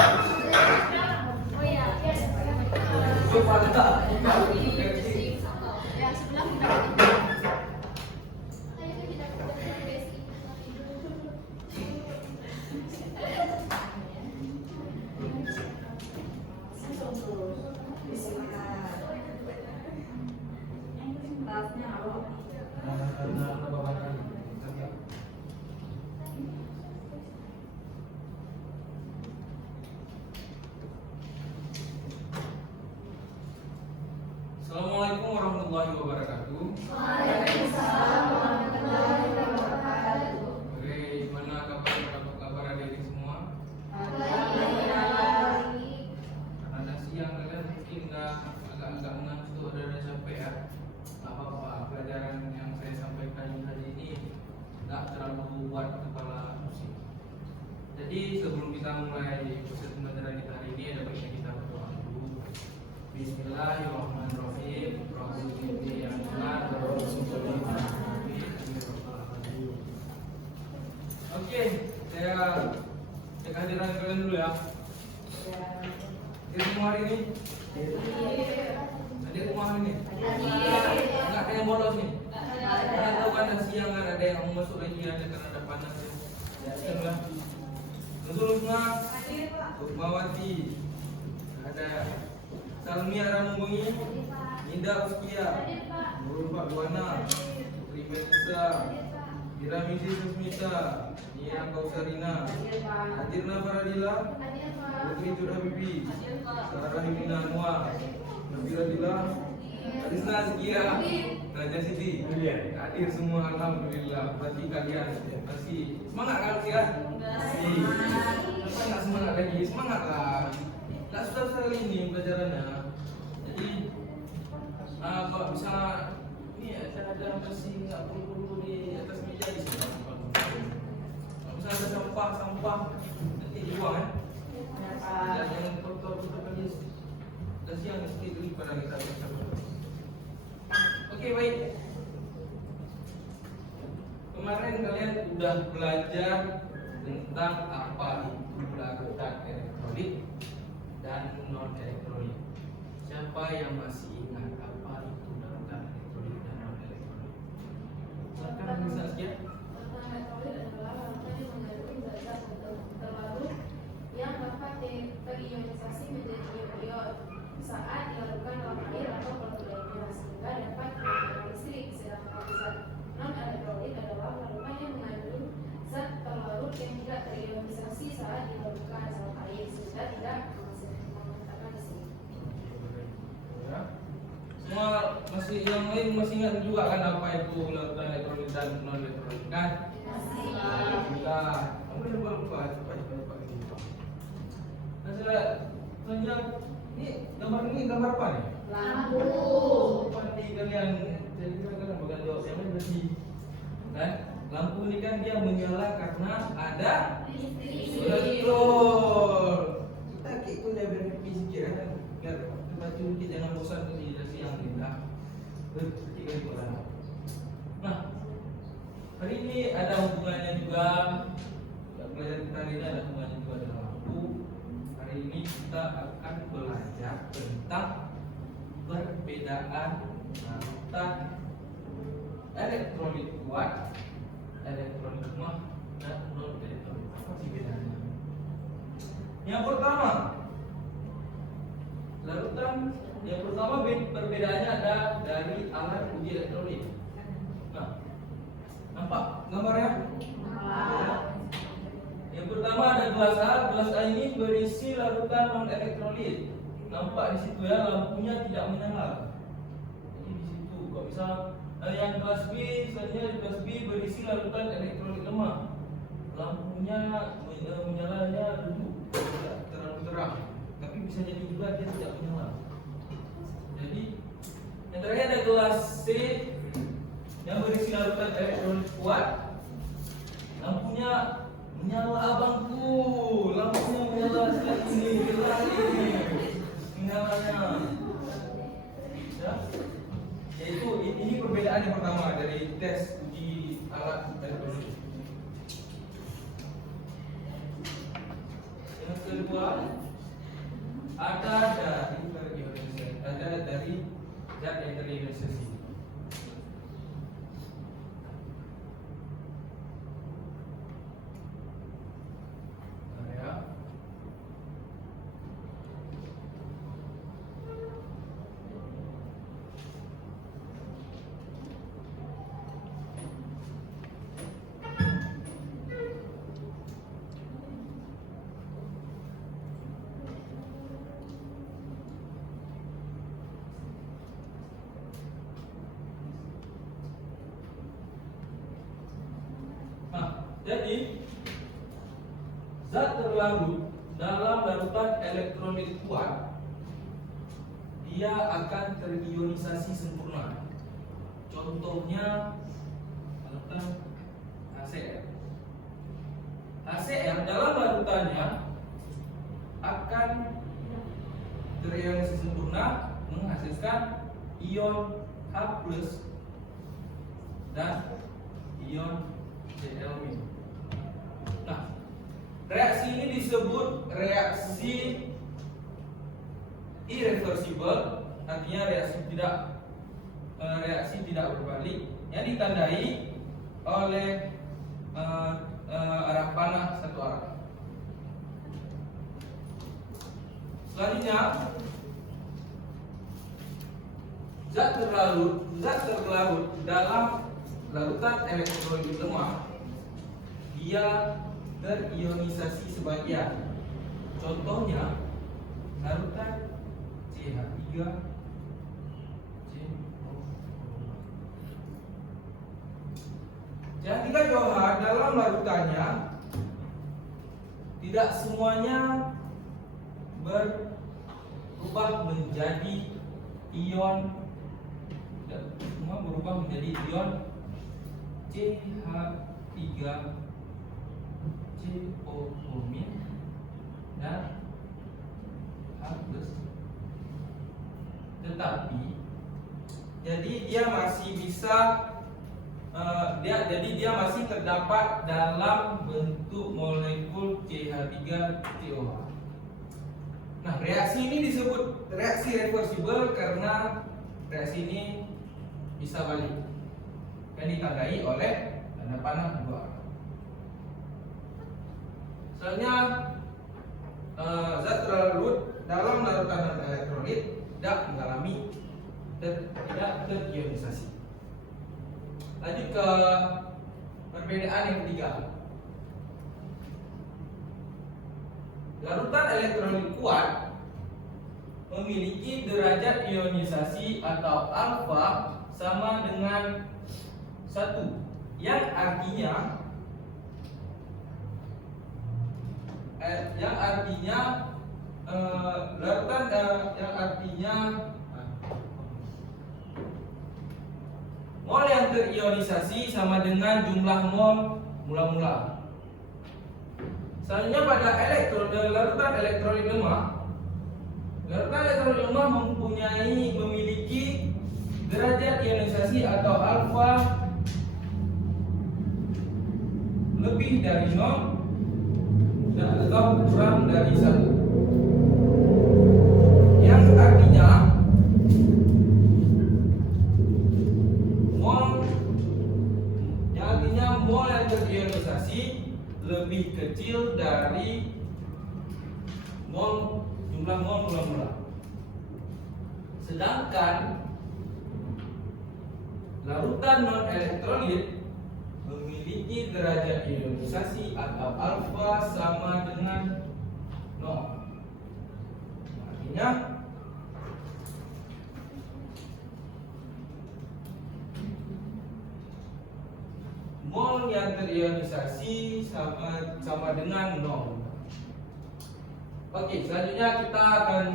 Oh iya. Coba tak. Ya sebelah kita. Assalamualaikum warahmatullahi wabarakatuh. Waalaikumsalam warahmatullahi wabarakatuh. Bagaimana kabar adik-adik semua? Karena siang kalian mungkin agak ngantuk dan capek ya. Gak apa-apa, pelajaran yang saya sampaikan hari ini gak terlalu buat kepala pusing. Jadi sebelum kita mulai proses pembelajaran kita hari ini, ada baiknya kita berdoa dulu. Bismillahirrahmanirrahim. Oke, saya cek kehadiran kalian dulu ya. Hadir semua hari ini? Hadir semua hari ini? Enggak ada yang bolos nih? Kalian tahu kan siang kan ada yang mau masuk lagi, ada karena ada panas ya. Bismillah. Nurul Husna, Rukmawati, ada Salmi Aramungi, Indah Uskia, Nurul Pak Buana, Putri Melisa, Iramizi Susmita, Nia Kausarina, Hadirna Faradila, Putri Tur Habibi, Sarah Himina Anwar, Nabila Dila, Arisna Sekia, Raja Siti. Hadir semua, alhamdulillah. Berarti kalian masih semangat kan ya? Apa nggak semangat lagi? Semangat lah. Nggak susah kali ini pelajarannya. Jadi kalau bisa ini ada masih nggak perlu di atas meja di sini. Kalau misalnya ada sampah nanti dibuang ya. Jangan kotor-kotor lagi. Kasihan sedikit lagi pada kita. Oke, baik. Kemarin kalian udah belajar tentang apa itu larutan elektrolit dan non elektrolit. Siapa yang masih ingat apa itu larutan elektrolit dan non elektrolit? Silakan bisa sekian. Larutan elektrolit adalah larutan yang mengandung zat terlarut yang dapat terionisasi menjadi ion saat dilarutkan dalam air atau produk lainnya sehingga dapat menghasilkan listrik. Sedangkan zat non elektrolit adalah larutan yang mengandung zat terlarut yang tidak terionisasi saat dilarutkan dalam air sehingga tidak menghasilkan listrik. Ya. Semua masih yang lain masih ingat juga kan apa itu larutan elektrolit dan non elektrolit kan? Masih. Alhamdulillah. Kamu lupa cepat ini. Nah, selanjutnya ini gambar apa nih? Lampu. Seperti kalian jadi kalian bakal jawab yang mana berarti kan? Lampu ini kan dia menyala karena ada Listrik. betul. Kita itu udah berhappy sikit kan? Biar baca kita jangan bosan di siang kita. Berarti kan itu lah. Nah, hari ini ada hubungannya juga. Pelajaran kita hari ini ada hubungannya juga dengan lampu. Hari ini kita akan belajar tentang perbedaan larutan elektrolit kuat, elektrolit lemah, dan non elektrolit. Apa sih bedanya? Yang pertama, perbedaannya ada dari alat uji elektrolit. Nah, nampak gambarnya? Yang pertama ada gelas A. Gelas A ini berisi larutan non elektrolit. Nampak di situ ya, lampunya tidak menyala. Jadi di situ. Kalau misal yang gelas B, misalnya gelas B berisi larutan elektrolit lemah. Lampunya menyalanya redup, tidak terlalu terang. Tapi bisa jadi juga dia tidak menyala. Jadi yang terakhir ada gelas C yang berisi larutan elektrolit kuat. Lampunya menyala abangku, lampunya menyala sekali ini, menyalanya. Ya, yaitu ini perbedaan yang pertama dari tes uji alat elektronik. Yang kedua ada dari terionisasi, ada dari zat yang terionisasi. Jadi zat terlarut dalam larutan elektrolit kuat dia akan terionisasi sempurna. Contohnya larutan HCl. HCl dalam larutannya akan terionisasi sempurna menghasilkan ion H+ dan ion Cl-. Nah, reaksi ini disebut reaksi irreversible, artinya reaksi tidak berbalik yang ditandai oleh arah panah satu arah. Selanjutnya, zat terlarut dalam larutan elektrolit lemah dia terionisasi sebagian. Contohnya larutan CH3 CH3COH dalam larutannya tidak semuanya berubah menjadi ion, semua berubah menjadi ion CH3CO bromin dan H+. Tetapi jadi dia masih bisa dia masih terdapat dalam bentuk molekul CH3COH. Nah, reaksi ini disebut reaksi reversible karena reaksi ini bisa balik, yang ditandai oleh tanda panah dua arah. Selanjutnya, zat terlarut dalam larutan elektrolit tidak mengalami tidak terionisasi. Lanjut ke perbedaan yang ketiga. Larutan elektrolit kuat memiliki derajat ionisasi atau alfa sama dengan 1, yang artinya larutan yang artinya mol yang terionisasi sama dengan jumlah mol mula-mula. Selanjutnya pada larutan elektrolit lemah, memiliki derajat ionisasi atau alfa lebih dari 0 atau kurang dari 1, yang artinya mol yang terionisasi lebih kecil dari jumlah mol mula-mula. Sedangkan larutan non elektrolit memiliki derajat ionisasi atau alfa sama dengan 0. Artinya mol yang terionisasi sama dengan 0. Oke, selanjutnya kita akan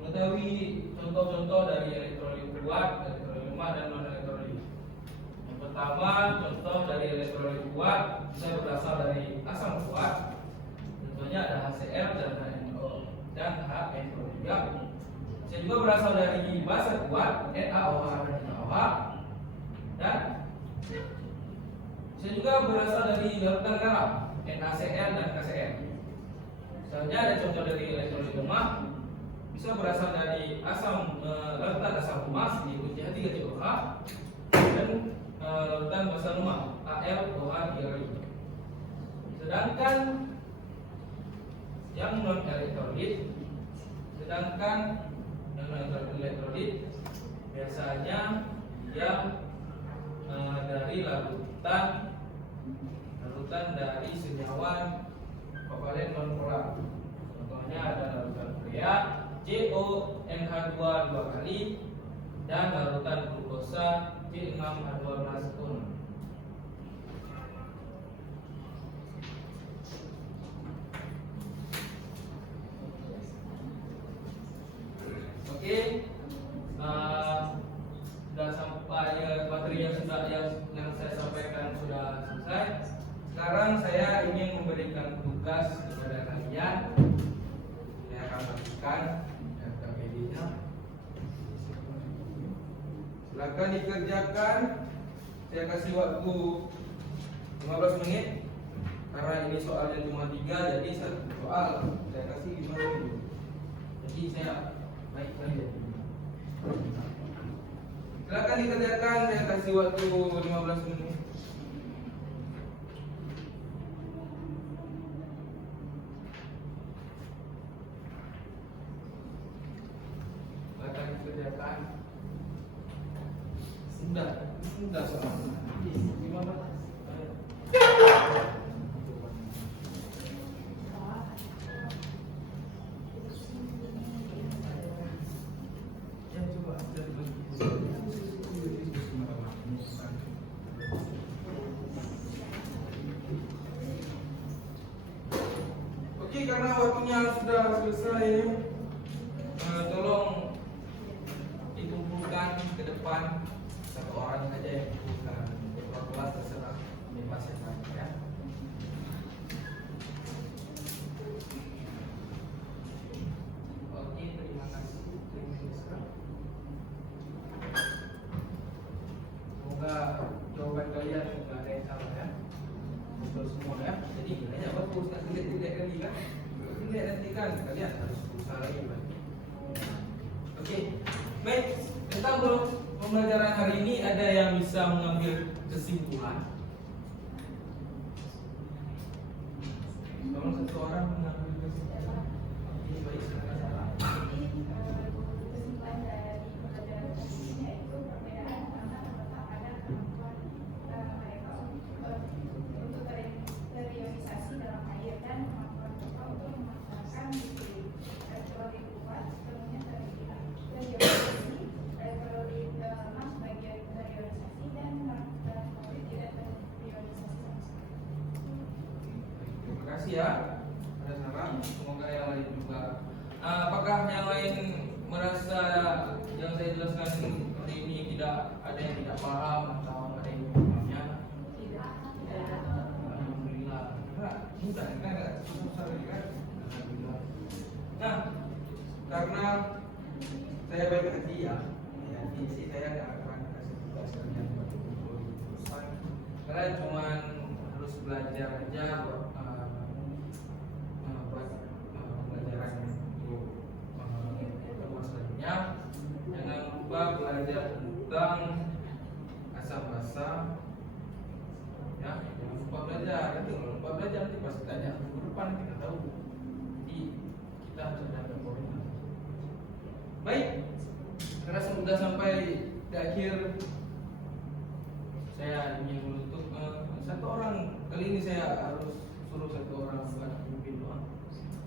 mengetahui contoh-contoh dari elektrolit kuat, elektrolit lemah, dan non elektrolit. Yang pertama, contoh dari elektrolit kuat bisa berasal dari asam kuat. Contohnya ada HCl dan HNO dan HNO juga. Bisa juga berasal dari basa kuat, NaOH dan NaOH, dan bisa juga berasal dari larutan garam, NaCl dan KCl. Bisa Misalnya ada contoh dari elektrolit lemak bisa berasal dari asam larutan asam emas di CH3COH dan larutan basa lemak AlOH3. Sedangkan yang non elektrolit biasanya yang dari larutan dari senyawa kovalen non polar. Contohnya ada larutan urea CONH2 dua kali dan larutan glukosa C6H12 . Oke, sudah sampai materi yang saya sampaikan sudah selesai. Sekarang saya ingin memberikan tugas kepada kalian. Saya akan lakukan KPD-nya. Silakan dikerjakan. Saya kasih waktu 15 menit. Karena ini soalnya cuma 3, jadi satu soal saya kasih 5 menit. Jadi saya baik saja. Silakan dikerjakan, saya kasih waktu 15 menit. Silakan dikerjakan. Sudah soal. Gimana? Oke, karena waktunya sudah selesai, tolong dikumpulkan ke depan. Satu orang saja yang kumpulkan. Kelas terserah bebas ya. Oke, terima kasih. Semoga jawaban kalian nggak ada yang salah ya. Betul semua ya. Jadi hanya bagus, tak tidak kali kan. Tidak nanti kan kalian harus berusaha lagi. Oke, baik. Tentang pembelajaran hari ini ada yang bisa mengambil kesimpulan. Tolong satu orang mengambil kesimpulan. Oke, baik, silakan. Kesimpulan dari pembelajaran ini yaitu perbedaan antara penetapan kemampuan mereka untuk teriorisasi dalam air dan kemampuan mereka untuk memanfaatkan elektrolit kuat sepenuhnya teriorisasi, elektrolit lemah sebagai teriorisasi dan elektrolit tidak teriorisasi sama sekali. Terima kasih ya. Ada saran, semoga yang lain juga. Apakah yang lain merasa yang saya jelaskan hari ini tidak ada yang tidak paham atau ada yang kurangnya? Tidak. Alhamdulillah. Mudah kan nggak susah lagi kan? Alhamdulillah. Nah, karena saya baik hati ya, jadi saya nggak akan kasih tugas kalian buat urusan. Kalian cuma harus belajar aja buat pelajaran untuk selanjutnya. Jangan lupa belajar tentang asam basa. Ya, jangan lupa belajar. Nanti kalau lupa belajar nanti pas tanya minggu depan kita tahu. Jadi kita harus ada poin. Baik, karena sudah sampai di akhir, saya ingin menutup satu orang. Kali ini saya harus suruh satu orang buat memimpin doa.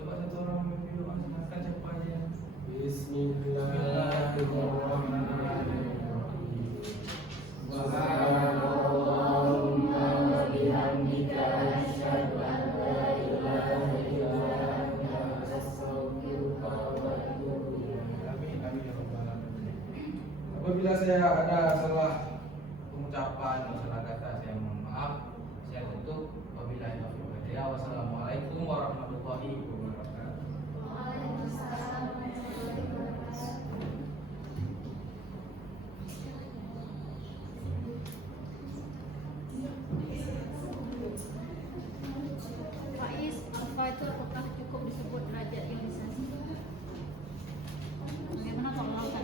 Coba satu orang memimpin doa. Silakan siapa aja. Bismillahirrahmanirrahim. Subhanallahumma wa bihamdika asyhadu an la ilaha illa anta astaghfiruka wa atubu ilaik. Amin amin ya rabbal alamin. Apabila saya ada salah pengucapan atau salah kata, saya mohon maaf. Saya tutup. Wabillahi taufiq wal hidayah. Wassalamualaikum warahmatullahi wabarakatuh.